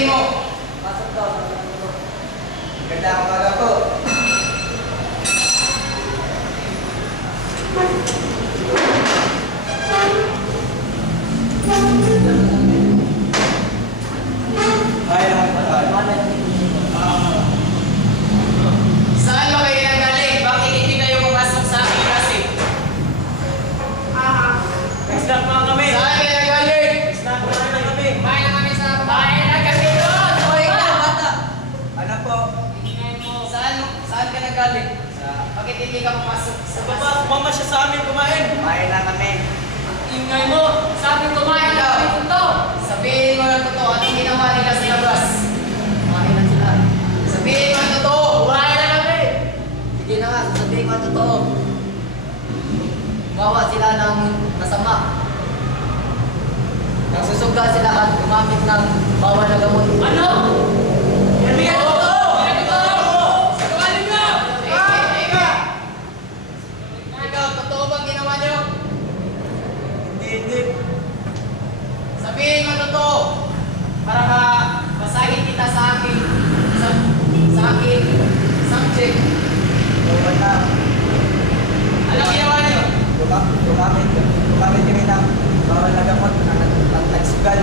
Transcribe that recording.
Sabihin mo. Pasok daw. Ganda ang umaga po. Saan ba kayo nanggaling? Bakit hindi kayo pumasok sa aking klase? Snack mga kami. Saan kayo nanggaling? Snack mga kami. Kumain na kami sa bahay na kasi doon. Hoy, ikaw, bata. Ano po? Ingay mo. Saan ka nanggaling? Bakit hindi ka pumasok sa Baba, klase? kumama siya sa amin kumain. Kumain na kami. Ingay mo. Sabi kumain na kami dito. Sabihin mo ng totoo. Anong ginawa nila sa labas? Kumain na sila. Sabihin mo ang totoo. Kumain na kami. Sige na nga, sasabihin ko ang totoo. Gawa sila ng masama. Nagsusuga sila at gumamit ng bawal na gamot. Ano? Hindi ka totoo. Hindi ka totoo. Sinungaling ka. Ikaw, totoo bang ginawa niyo? Hindi. Sabihin mo totoo para basahin kita sa akin subject. Buwan na. Anong ginawa niyo? Gumamit kami ng bawal na gamot na nagsugal.